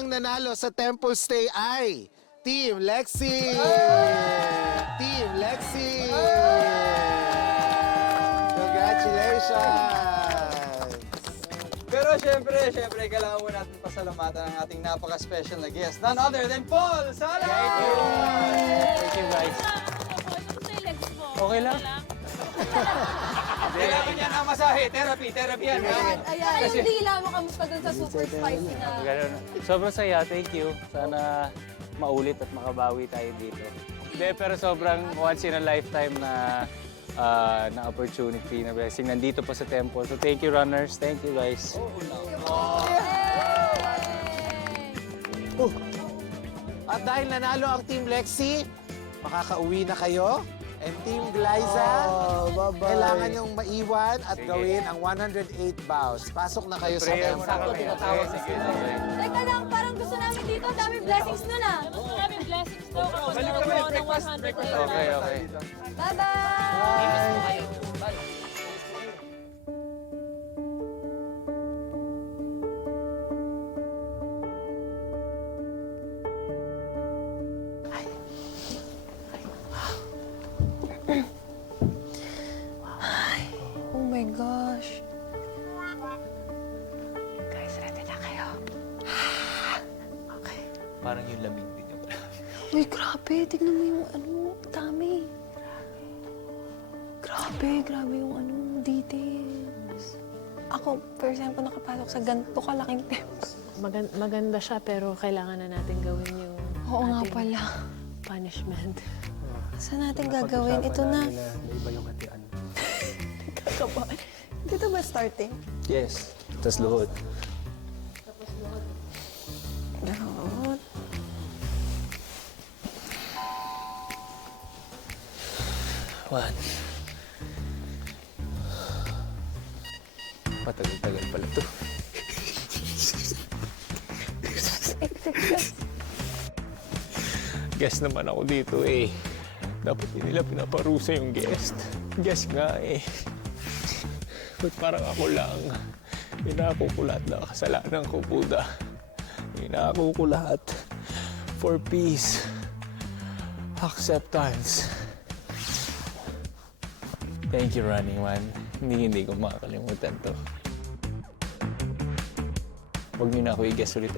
Ang nanalo sa Temple Stay ay Team Lexi! Team Lexi! Congratulations! Pero syempre, kailangan mo natin pasalamatan ang ating napaka-special na guest. None other than Paul Sala! Thank you, guys. Okay lang? Kailangan niya ng masahe. Therapy yan. Ayan, yung dila mo, kamusta dun sa super spicy na? Ganun. Sobrang saya, thank you. Sana maulit at makabawi tayo dito. Hindi, pero sobrang once in a lifetime na na opportunity, na blessing. Nandito pa sa temple. So thank you, runners. Thank you, guys. At dahil nanalo ang Team Lexi, makakauwi na kayo. And Team Glyza, kailangan niyong maiwan at gawin ang 108 bows. Pasok na kayo sa Prayer mo na temple. kami. Teka lang, parang gusto namin dito, dami blessings nun ah. Gusto namin blessings daw kapag nakakuha ng 100. Okay. Bye-bye! Oh my gosh. Guys, ready na kayo? Okay. Parang yung lamig din yung Uy, grabe. Tignan mo yung dami. Grabe yung details. Ako, for example, nakapasok sa ganito kalaking temples. Maganda siya pero kailangan na natin gawin yung Oo nga ating pala. punishment. Saan natin gagawin? Ito na. Iba yung hatian. Kakabahan. Dito ba starting? Yes. Tapos luhod. Lahat. One. Matagal-tagal pala to. Guest naman ako dito eh. Dapat hindi nila pinaparusa yung guest. Guest nga eh. Ba't parang ako lang? Inako ko lahat ng kasalanan ko, Buddha. Inako ko lahat for peace, acceptance. Thank you, Running Man. Hindi ko makakalimutan to. Huwag niyo na ako i-guess ulit.